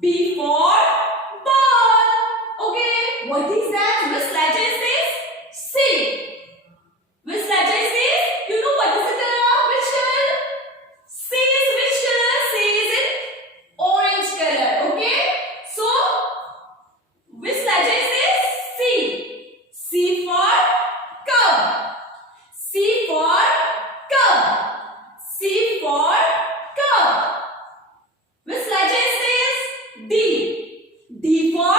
B for ball. Okay, what is that? Which letter is this? C. Which letter is this? You know what is the color of which color? C is which color? C is in orange color. Okay, so which letter is this? C. C for cub. C for cub. C for cub. Which letter is this? D. D for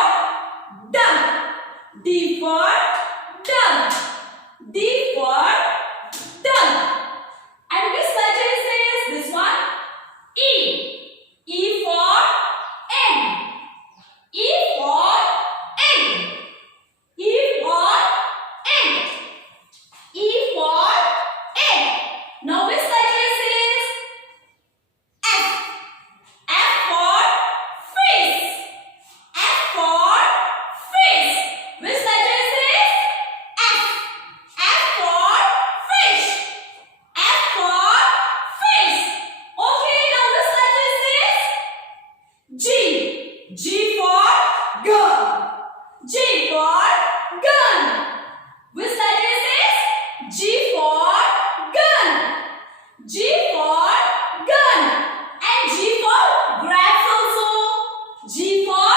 duck. D for duck. D for duck. And which letter is this? This one? E. E for egg. E for egg. E for egg. E for egg. Now which letter is this? F. F for fish. F for fish. Which letter is this? F. F for fish. F for fish. Okay, now which letter is this? G. G for gun. G for gun. Which letter is this? G for gun. G for gun. And G for grass also. G for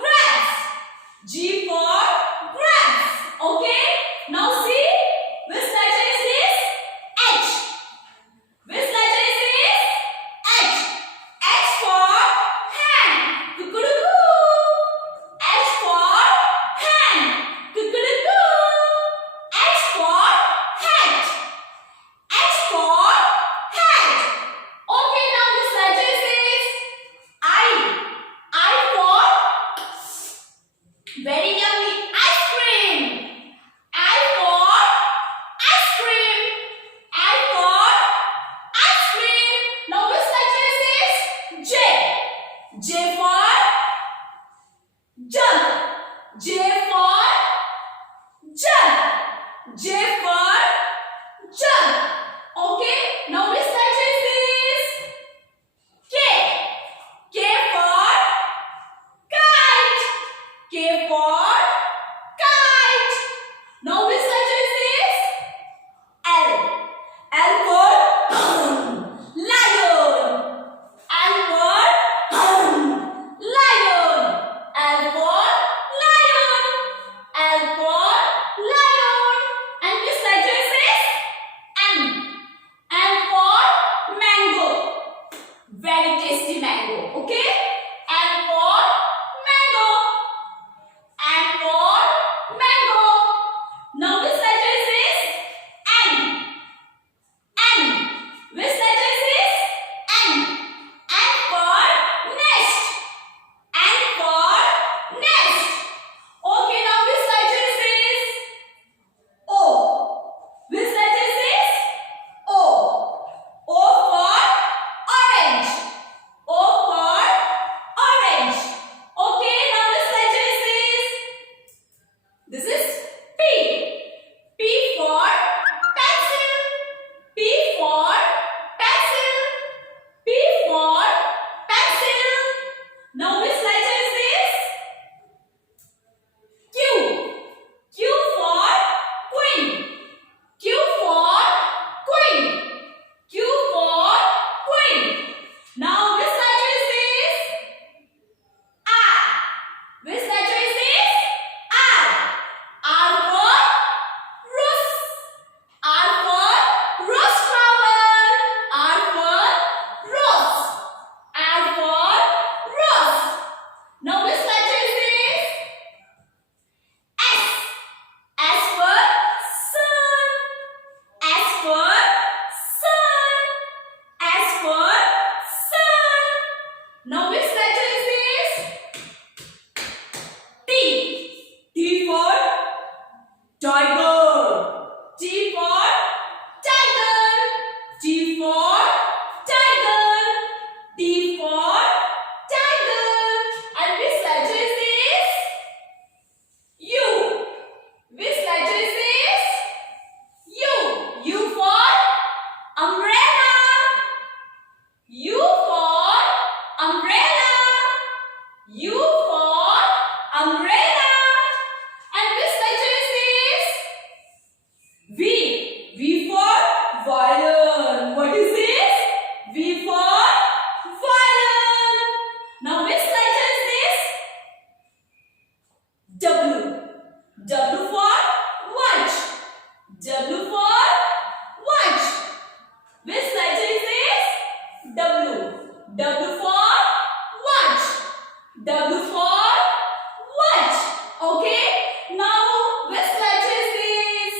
grass. G for grass. Okay. Now see. Which letter is this? H. Which letter is this? H. H for hand. Cuckoo-cuckoo. H for hand. Cuckoo-cuckoo. H for hat. H for hat. Okay, now which letter is this? I. I for very yummy ice cream. I for ice cream. I for ice cream. Now which letter is this? J. J for jug. J for jug. J for jug. Okay. Now which letter is this? K. K for kite. K for kite. Now which letter is this? L. L for lion. L for lion. L for lion. L for lion. And which letter is this? M. M for mango. Very tasty mango. Okay? M for mango. M for mango. Now which letter is this? N. N. Which letter is this? N. N for nest. N for nest. Okay, now which letter is this? O. Which letter is this? O. O for orange. O for orange. Okay, now which letter is this? This is P. P for pencil. P for pencil. P for pencil. Now which letter is this? Q. Q for queen. Q for queen. Q for queen. Now which letter is this? R. Which letter is this? R. R for rose. R for rose flower. R for rose. R for rose. U for umbrella. And which letter is this? V. V for violin. What is this? V for violin. Now which letter is this? W. W for watch. W for watch. Which letter is this? W. W for watch. W for watch. Okay. Now which letter is this?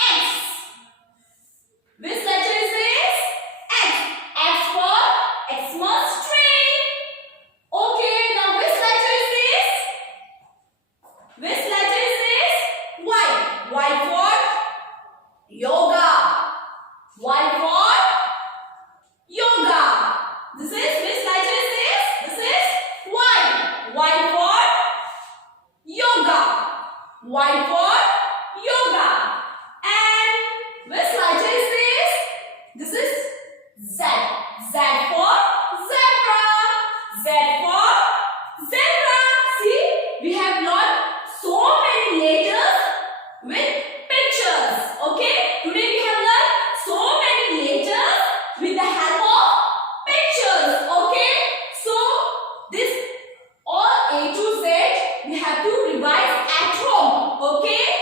X. Which letter is this? X. X for Xmas tree. Okay. Now which letter is this? Which letter is this? Y. Y for yoga. Y for yoga. This is which letter is this? This is Y. Y for yoga. Y for yoga. And which letter is this? This is Z. Z for zebra. Z for zebra. See, we have learned so many letters with pictures. Okay, today we have learned so many letters with the help of pictures. Okay, so this all A to Z we have to revise at home. Okay.